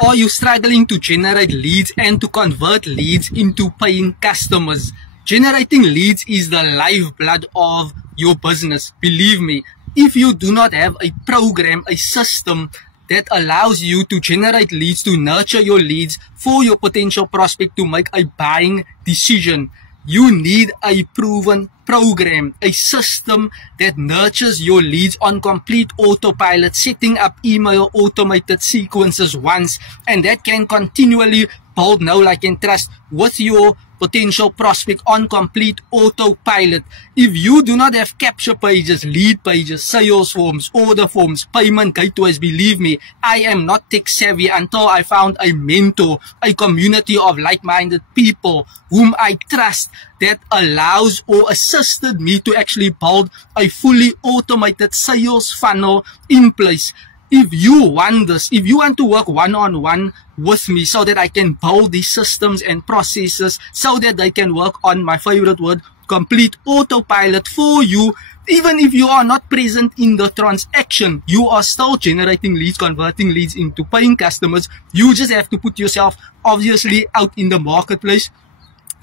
Are you struggling to generate leads and to convert leads into paying customers? Generating leads is the lifeblood of your business. Believe me, if you do not have a program, a system that allows you to generate leads, to nurture your leads for your potential prospect to make a buying decision, you need a proven program, a system that nurtures your leads on complete autopilot, setting up email automated sequences once, and that can continually build know, like, and trust with your potential prospect on complete autopilot. If you do not have capture pages, lead pages, sales forms, order forms, payment gateways, believe me, I am not tech savvy until I found a mentor, a community of like-minded people whom I trust that allows or assisted me to actually build a fully automated sales funnel in place. If you want this, if you want to work one-on-one with me so that I can build these systems and processes so that they can work on my favorite word, complete autopilot for you, even if you are not present in the transaction, you are still generating leads, converting leads into paying customers. You just have to put yourself obviously out in the marketplace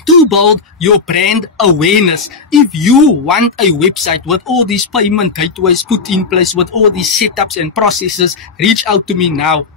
to build your brand awareness. If you want a website with all these payment gateways put in place, with all these setups and processes, reach out to me now.